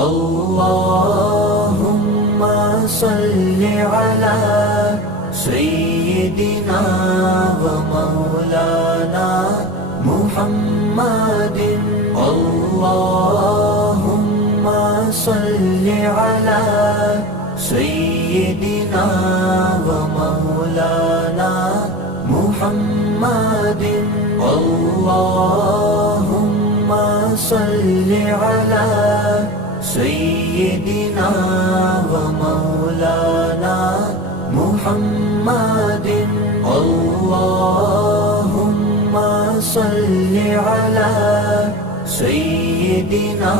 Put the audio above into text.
अल्लाहुम्मा सल्लि अला सय्यिदिना व मौलाना मुहम्मदिन। अल्लाहुम्मा सल्लि अला सय्यिदिना व मौलाना मुहम्मदिन। अल्लाहुम्मा सल्लि अला सय्यिदिना व मौलाना मुहम्मदिन। अल्लाहुम्मा सल्लि अला सय्यिदिना